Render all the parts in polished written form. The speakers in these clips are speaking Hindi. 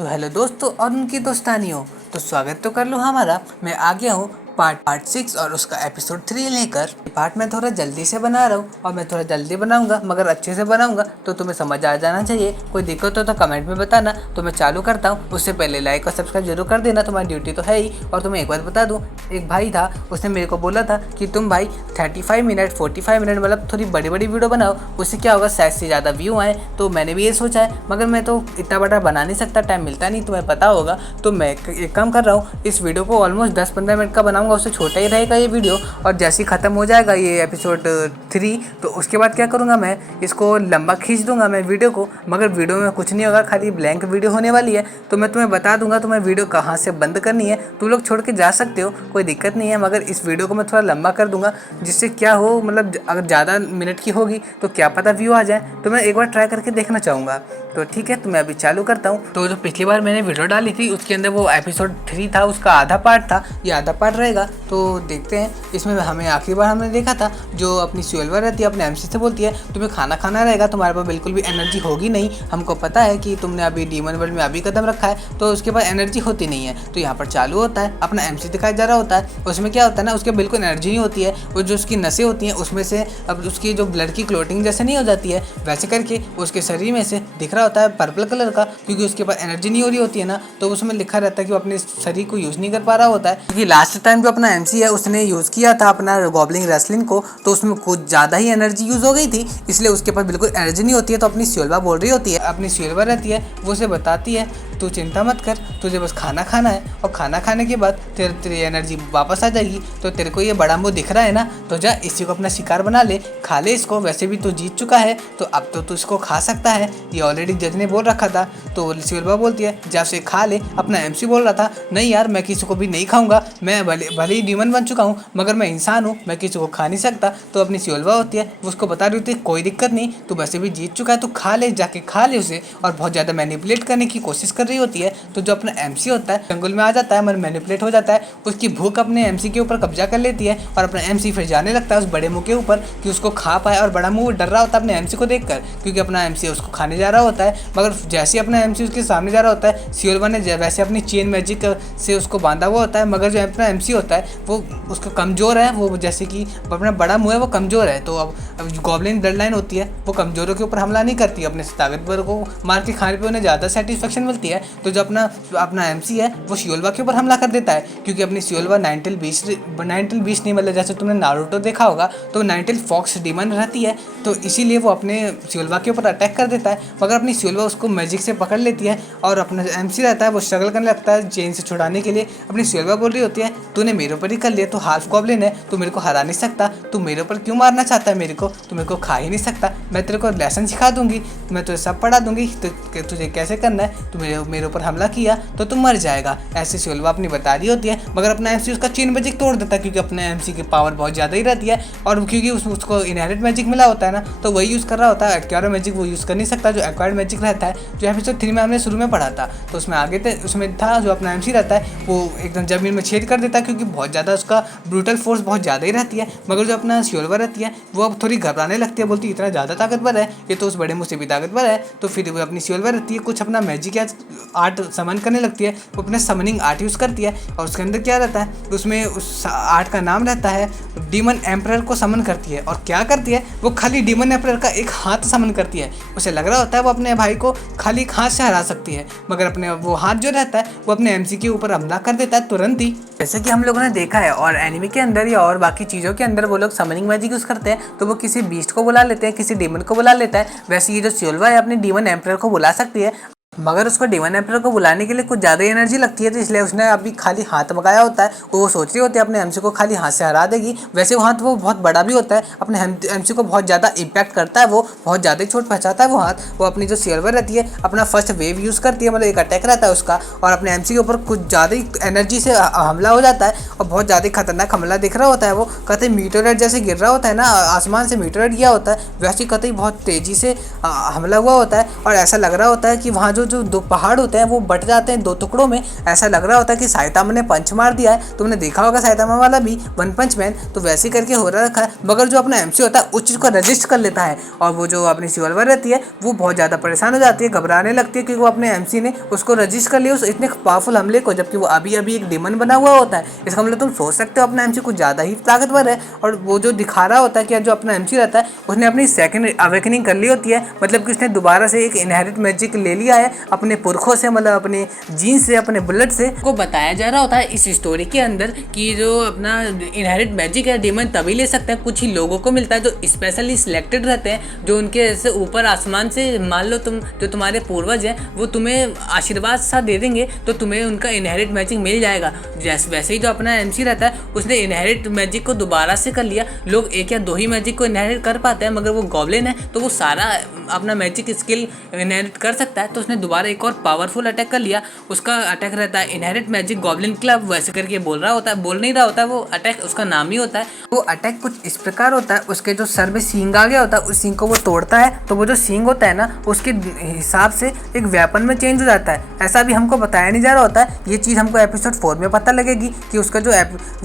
तो हेलो दोस्तों और उनकी दोस्तानियों। तो स्वागत तो कर लो हमारा। मैं आ गया हूँ पार्ट 6 और उसका एपिसोड 3 लेकर। पार्ट मैं थोड़ा जल्दी से बना रहा हूँ और मैं थोड़ा जल्दी बनाऊंगा मगर अच्छे से बनाऊंगा तो तुम्हें समझ आ जाना चाहिए। कोई दिक्कत हो तो कमेंट में बताना। तो मैं चालू करता हूँ, उससे पहले लाइक और सब्सक्राइब जरूर कर देना, तुम्हारी ड्यूटी तो है ही। और तुम्हें एक बात बता दूँ, एक भाई था, उसने मेरे को बोला था कि तुम भाई 35 मिनट 45 मिनट मतलब थोड़ी बड़ी बड़ी वीडियो बनाओ, उससे क्या होगा शायद से ज़्यादा व्यू आए। तो मैंने भी ये सोचा है मगर मैं तो इतना बड़ा बना नहीं सकता, टाइम मिलता नहीं, तुम्हें पता होगा। तो मैं एक काम कर रहा हूँ, इस वीडियो को ऑलमोस्ट 10-15 मिनट का बनाऊंगा, उससे छोटा ही रहेगा ये वीडियो। और जैसे ही ख़त्म हो जाएगा ये एपिसोड 3 तो उसके बाद क्या करूँगा, मैं इसको लंबा खींच दूंगा मैं वीडियो को। मगर वीडियो में कुछ नहीं होगा, खाली ब्लैंक वीडियो होने वाली है। तो मैं तुम्हें बता दूंगा तुम्हें वीडियो कहाँ से बंद करनी है, तुम लोग छोड़ के जा सकते हो, कोई दिक्कत नहीं है। मगर इस वीडियो को मैं थोड़ा लंबा कर दूंगा, जिससे क्या हो, मतलब अगर ज़्यादा मिनट की होगी तो क्या पता व्यू आ जाए। तो मैं एक बार ट्राई करके देखना चाहूँगा। तो ठीक है, तो मैं अभी चालू करता हूँ। तो जो पिछली बार मैंने वीडियो डाली थी उसके अंदर वो एपिसोड 3 था, उसका आधा पार्ट था, ये आधा पार्ट रहेगा। तो देखते हैं इसमें। हमें आखिरी बार हमने देखा था जो अपनी स्वेल्वर रहती है अपने एमसी से बोलती है तुम्हें खाना खाना रहेगा, तुम्हारे पास बिल्कुल भी एनर्जी होगी नहीं, हमको पता है कि तुमने अभी डीमन वर्ल्ड में अभी कदम रखा है तो उसके पास एनर्जी होती नहीं है। तो यहाँ पर चालू होता है, अपना एमसी दिखाया जा रहा होता है, उसमें क्या होता है ना, उसके बिल्कुल एनर्जी नहीं होती है। वो जो उसकी नसें होती हैं उसमें से अब उसकी जो ब्लड की क्लोटिंग जैसे नहीं हो जाती है वैसे करके उसके शरीर में से दिख रहा होता है पर्पल कलर का, क्योंकि उसके पास एनर्जी नहीं हो रही होती है ना। तो उसमें लिखा रहता है कि वो अपने शरीर को यूज़ नहीं कर पा रहा होता है, क्योंकि लास्ट टाइम जो अपना एमसी है उसने यूज़ किया था अपना गॉब्लिन रेसलिंग को, तो उसमें कुछ ज़्यादा ही एनर्जी यूज़ हो गई थी, इसलिए उसके पास बिल्कुल एनर्जी नहीं होती है। तो अपनी स्वेल्वा बोल रही होती है, अपनी स्वेल्वा रहती है, वो उसे बताती है तू चिंता मत कर, तुझे बस खाना खाना है और खाना खाने के बाद तेरी एनर्जी वापस आ जाएगी। तो तेरे को ये बड़ा मुँह दिख रहा है ना, तो जा इसी को अपना शिकार बना ले, खा ले इसको, वैसे भी तू जीत चुका है तो अब तो तू इसको खा सकता है, ये ऑलरेडी जज ने बोल रखा था। तो स्वेल्वा बोलती है जा उसे खा ले। अपना एमसी बोल रहा था नहीं यार मैं किसी को भी नहीं खाऊंगा, मैं भले ही डीमन बन चुका हूँ मगर मैं इंसान हूँ, मैं किसी को खा नहीं सकता। तो अपनी स्वेल्वा होती है वो उसको बता रही होती है कोई दिक्कत नहीं, तू वैसे भी जीत चुका है, तू खा ले, जाके खा ले उसे। और बहुत ज़्यादा मैनिपुलेट करने की कोशिश कर रही होती है। तो जो अपना एमसी होता है जंगल में आ जाता है, मैनिपुलेट हो जाता है, उसकी भूख अपने एमसी के ऊपर कब्जा कर लेती है और अपना एमसी फिर जाने लगता है उस बड़े मुँह के ऊपर कि उसको खा पाए। और बड़ा मुँह डर रहा होता है अपने एमसी को देखकर, क्योंकि अपना एमसी उसको खाने जा रहा होता है। मगर जैसे ही अपना एमसी उसके सामने जा रहा होता है, स्वेल्वा ने वैसे अपनी चेन मैजिक से उसको बांधा हुआ होता है। मगर जो अपना एमसी होता है वो उसका कमज़ोर है, वो जैसे कि अपना बड़ा मुँह है वो कमज़ोर है। तो अब गॉब्लिन ब्लड लाइन होती है वो कमज़ोरों के ऊपर हमला नहीं करती, अपने ताकतवर को मार के खाने पे उन्हें ज़्यादा सेटिस्फेक्शन मिलती है। तो जो अपना एमसी है वो स्वेल्वा के ऊपर हमला कर देता है, क्योंकि अपनी स्वेल्वा नाइनटेल बीस्ट नहीं, मतलब जैसे तुमने नारुतो देखा होगा तो नाइनटेल फॉक्स डीमन रहती है, तो इसीलिए वो अपने स्वेल्वा के ऊपर अटैक कर देता है। मगर अपनी स्वेल्वा उसको मैजिक से पकड़ लेती है और अपना एमसी रहता है वो स्ट्रगल करने लगता है चेन से छुड़ाने के लिए। अपनी स्वेल्वा बोल रही होती है तूने मेरे ऊपर ही कर लिया, तू हाफ गॉब्लिन है, तू मेरे को हरा नहीं सकता, तू मेरे ऊपर क्यों मारना चाहता है मेरे को, तू मेरे को खा ही नहीं सकता, मैं तेरे को लेसन सिखा दूंगी, मैं तुझे सब पढ़ा दूंगी, तो तुझे कैसे करना है, तू मेरे ऊपर हमला किया तो तू मर जाएगा। ऐसे स्वेल्वा अपनी बता रही होती है। मगर अपना एमसी उसका चेन मैजिक तोड़ देता है, क्योंकि अपने एमसी की पावर बहुत ज़्यादा ही रहती है और क्योंकि उसको इनहेरिट मैजिक मिला होता है ना, तो वही यूज़ कर रहा होता है। एक्वायर्ड मैजिक वो यूज़ कर नहीं सकता, जो एक्वायर्ड मैजिक रहता है, जो एपिसोड 3 में हमने शुरू में पढ़ा था। तो उसमें आगे उसमें था जो अपना एमसी रहता है वो एकदम जमीन में छेद कर देता है, क्योंकि बहुत ज़्यादा उसका ब्रूटल फोर्स बहुत ज़्यादा ही रहती है। मगर जो अपना स्वेल्वा रहती है वो अब थोड़ी घबराने लगती है, बोलती है इतना ज़्यादा ताकतवर है ये तो उस बड़े मुँह से भी ताकतवर है। तो फिर वो अपनी स्वेल्वा रहती है कुछ अपना मैजिक या आर्ट समन करने लगती है, वो अपने समनिंग आर्ट यूज़ करती है। और उसके अंदर क्या रहता है, उसमें उस आर्ट का नाम रहता है डीमन एम्परर को समन करती है। और क्या करती है, वो खाली डीमन एम्परर का एक हाथ समन करती है। उसे लग रहा होता है वो अपने भाई को खाली एक हाथ से हरा सकती है, मगर अपने वो हाथ जो रहता है वो अपने एमसी के ऊपर हमला कर देता है तुरंत ही, जैसे कि हम लोगों ने देखा है। और एनिमे के अंदर या और बाकी चीज़ों के अंदर वो लोग समनिंग मैजिक यूज़ करते हैं, तो वो किसी बीस्ट को बुला लेते हैं, किसी डीमन को बुला लेता है। वैसे ये जो स्वेल्वा है अपने डीमन एम्परर को बुला सकती है, मगर उसको डीमन एम्परर को बुलाने के लिए कुछ ज़्यादा एनर्जी लगती है, तो इसलिए उसने अभी खाली हाथ मंगाया होता है। वो सोच रही होती है अपने एमसी को खाली हाथ से हरा देगी। वैसे वो हाथ वो बहुत बड़ा भी होता है, अपने एमसी को बहुत ज़्यादा इम्पैक्ट करता है, वो बहुत ज़्यादा चोट पहुँचाता है वो हाथ। वो अपनी जो स्वेल्वा रहती है अपना फर्स्ट वेव यूज़ करती है, मतलब एक अटैक रहता है उसका, और अपने एमसी के ऊपर कुछ ज़्यादा ही एनर्जी से हमला हो जाता है और बहुत ज़्यादा खतरनाक हमला दिख रहा होता है। वो कतई मीटोरेट जैसे गिर रहा होता है ना, आसमान से मीटोरेट गिरा होता है वैसे कतई बहुत तेज़ी से हमला हुआ होता है। और ऐसा लग रहा होता है कि वहाँ जो जो दो पहाड़ होते हैं वो बट जाते हैं दो टुकड़ों में। ऐसा लग रहा होता है कि साइतामा ने पंच मार दिया है। तुमने देखा होगा साइतामा वाला भी वन पंच मैन, तो वैसे ही करके हो रखा है। मगर जो अपना एमसी होता है उस चीज़ को रजिस्ट कर लेता है, और वो जो अपनी सिल्वर रहती है वो बहुत ज़्यादा परेशान हो जाती है, घबराने लगती है, क्योंकि वो अपने एमसी ने उसको रजिस्ट कर लिया उस इतने पावरफुल हमले को, जबकि वो अभी अभी एक डिमन बना हुआ होता है। इसका मतलब तुम सोच सकते हो अपना एमसी कुछ ज़्यादा ही ताकतवर है। और वो जो दिखा रहा होता है कि जो अपना एमसी रहता है उसने अपनी सेकंड अवेकनिंग कर ली होती है, मतलब कि उसने दोबारा से एक इनहेरिट मैजिक ले लिया है अपने पुरखों से, मतलब अपने जीन से, अपने ब्लड से। को बताया जा रहा होता है इस स्टोरी के अंदर कि जो अपना इनहेरिट मैजिक है डेमन तभी ले सकते हैं, कुछ ही लोगों को मिलता है जो स्पेशली सिलेक्टेड रहते हैं, जो उनके ऐसे ऊपर आसमान से मान लो तुम जो तुम्हारे पूर्वज हैं वो तुम्हें आशीर्वाद सा दे देंगे, तो तुम्हें उनका इनहेरिट मैजिक मिल जाएगा। जैसे वैसे ही जो अपना एमसी रहता है उसने इनहेरिट मैजिक को दोबारा से कर लिया। लोग एक या दो ही मैजिक को इनहेरिट कर पाते हैं, मगर वो गॉब्लिन है तो वो सारा अपना मैजिक स्किल इनहेरिट कर सकता है। तो उसने दोबारा एक और पावरफुल अटैक कर लिया। उसका अटैक रहता है इनहेरिट मैजिक गॉब्लिन क्लब, वैसे करके बोल नहीं रहा होता है, वो अटैक उसका नाम ही होता है। वो अटैक कुछ इस प्रकार होता है, उसके जो सर में सींग आ गया होता है उस सींग को वो तोड़ता है, तो वो जो सींग होता है ना उसके हिसाब से एक वेपन में चेंज हो जाता है। ऐसा भी हमको बताया नहीं जा रहा होता है, ये चीज़ हमको एपिसोड 4 में पता लगेगी कि उसका जो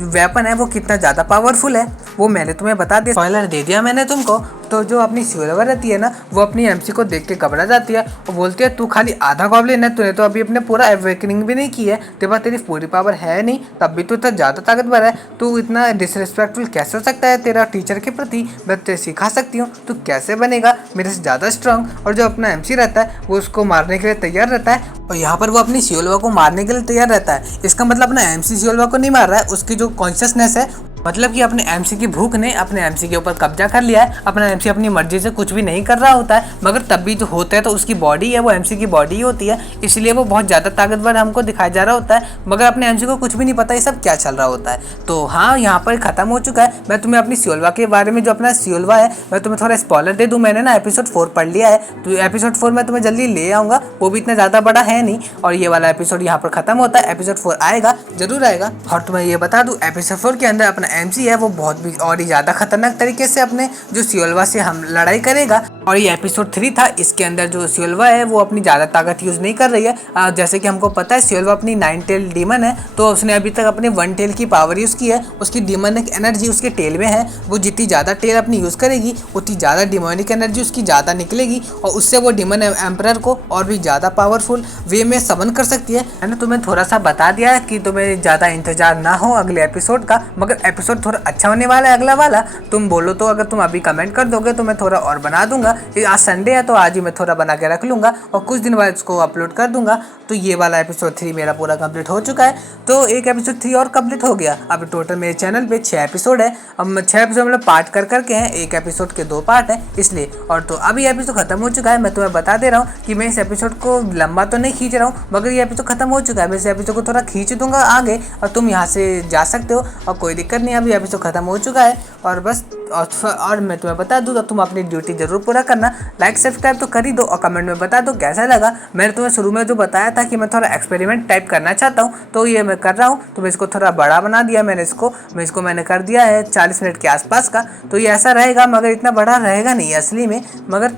वेपन है वो कितना ज़्यादा पावरफुल है। वो मैंने तुम्हें बता दिया, स्पॉइलर दे दिया मैंने तुमको। तो जो अपनी सिल्वर रहती है ना वो अपनी एमसी को देख के घबरा जाती है और बोलती है तू खाली आधा गॉब्लिन है, तूने तो अभी अपने पूरा अवेकनिंग भी नहीं की है, तेरे पास तेरी पूरी पावर है नहीं, तब भी तू इतना ज़्यादा ताकतवर है, तू इतना डिसरिस्पेक्टफुल कैसे हो सकता है तेरा टीचर के प्रति, मैं तुझे सिखा सकती हूँ, तू कैसे बनेगा मेरे से ज़्यादा स्ट्रांग। और जो अपना एमसी रहता है वो उसको मारने के लिए तैयार रहता है, और यहाँ पर वो अपनी सिल्वर को मारने के लिए तैयार रहता है। इसका मतलब अपना एमसी सिल्वर को नहीं मार रहा है, उसकी जो कॉन्शियसनेस है, मतलब कि अपने एमसी की भूख ने अपने एमसी के ऊपर कब्जा कर लिया है। अपना एमसी अपनी मर्जी से कुछ भी नहीं कर रहा होता है, मगर तब भी जो होता है तो उसकी बॉडी है वो एमसी की बॉडी होती है, इसलिए वो बहुत ज़्यादा ताकतवर हमको दिखाया जा रहा होता है, मगर अपने एमसी को कुछ भी नहीं पता ये सब क्या चल रहा होता है। तो हाँ, यहाँ पर ख़त्म हो चुका है। मैं तुम्हें अपनी सिल्वा के बारे में, जो अपना सिल्वा है, मैं तुम्हें थोड़ा स्पॉइलर दे दूँ। मैंने ना एपिसोड 4 पढ़ लिया है, तो एपिसोड 4 मैं तुम्हें जल्दी ले आऊँगा, वो भी इतना ज़्यादा बड़ा है नहीं, और ये वाला एपिसोड यहाँ पर ख़त्म होता है। एपिसोड 4 आएगा, जरूर आएगा। और तुम्हें ये बता दूँ एपिसोड 4 के अंदर अपना एमसी है वो बहुत भी और ही ज़्यादा खतरनाक तरीके से अपने जो सिल्वा से हम लड़ाई करेगा। और ये एपिसोड 3 था, इसके अंदर जो सिल्वा है वो अपनी ज़्यादा ताकत यूज़ नहीं कर रही है। जैसे कि हमको पता है सिल्वा अपनी 9 टेल डीमन है, तो उसने अभी तक अपने 1 टेल की पावर यूज़ की है। उसकी डिमोनिक एनर्जी उसके टेल में है, वो जितनी ज़्यादा टेल अपनी यूज़ करेगी उतनी ज़्यादा डिमोनिक एनर्जी उसकी ज़्यादा निकलेगी, और उससे वो डिमन एम्परर को और भी ज़्यादा पावरफुल वे में समन कर सकती है। मैंने तुम्हें थोड़ा सा बता दिया है कि तुम्हें ज़्यादा इंतजार ना हो अगले एपिसोड का, मगर एपिसोड थोड़ा अच्छा होने वाला है अगला वाला। तुम बोलो तो अगर तुम अभी कमेंट कर दोगे तो मैं थोड़ा और बना दूंगा। आज संडे है तो आज ही मैं थोड़ा बना के रख लूँगा और कुछ दिन बाद इसको अपलोड कर दूंगा। तो ये वाला एपिसोड 3 मेरा पूरा कंप्लीट हो चुका है, तो एक एपिसोड 3 और कंप्लीट हो गया। अब टोटल मेरे चैनल पे 6 एपिसोड है। अब 6 एपिसोड मतलब पार्ट कर करके हैं, एक एपिसोड के 2 पार्ट हैं इसलिए। और तो अभी एपिसोड खत्म हो चुका है। मैं तुम्हें बता दे रहा हूँ कि मैं इस एपिसोड को लंबा तो नहीं खींच रहा हूँ, मगर ये एपिसोड खत्म हो चुका है। मैं इस एपिसोड को थोड़ा खींच दूंगा आगे और तुम यहाँ से जा सकते हो और कोई दिक्कत नहीं। अभी एपिसोड खत्म हो चुका है और बस। और मैं तुम्हें बता दूँ तो तुम अपनी ड्यूटी जरूर पूरा करना। लाइक सब्सक्राइब तो कर ही दो और कमेंट में बता दो कैसा लगा। मैंने तुम्हें शुरू में जो बताया था कि मैं थोड़ा एक्सपेरिमेंट टाइप करना चाहता हूँ, तो ये मैं कर रहा हूँ। तो मैं इसको थोड़ा बड़ा बना दिया मैंने कर दिया है 40 मिनट के आसपास का। तो ये ऐसा रहेगा, मगर इतना बड़ा रहेगा नहीं असली में, मगर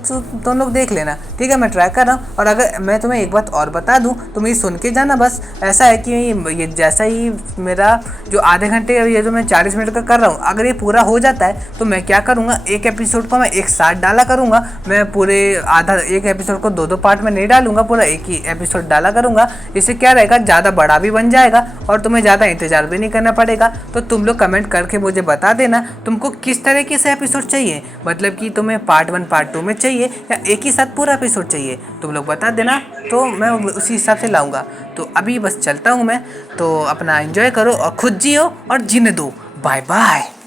तुम लोग देख लेना, ठीक है। मैं ट्राई कर रहा हूँ। और अगर मैं तुम्हें एक बात और बता दूँ तो मेरी सुन के जाना बस। ऐसा है कि ये जैसा ही मेरा जो आधे घंटे ये जो मैं 40 मिनट का कर रहा हूँ, अगर ये पूरा हो जाता है तो मैं क्या करूँगा, एक एपिसोड को मैं एक साथ डाला करूँगा। मैं पूरे आधा एक एपिसोड को 2-2 पार्ट में नहीं डालूंगा, पूरा एक ही एपिसोड डाला करूँगा। इससे क्या रहेगा, ज़्यादा बड़ा भी बन जाएगा और तुम्हें ज़्यादा इंतजार भी नहीं करना पड़ेगा। तो तुम लोग कमेंट करके मुझे बता देना तुमको किस तरीके से एपिसोड चाहिए, मतलब कि तुम्हें पार्ट 1 पार्ट 2 में चाहिए या एक ही साथ पूरा एपिसोड चाहिए, तुम लोग बता देना, तो मैं उसी हिसाब से लाऊंगा। तो अभी बस चलता हूँ मैं, तो अपना एंजॉय करो और खुद जियो और जीने दो। Bye bye.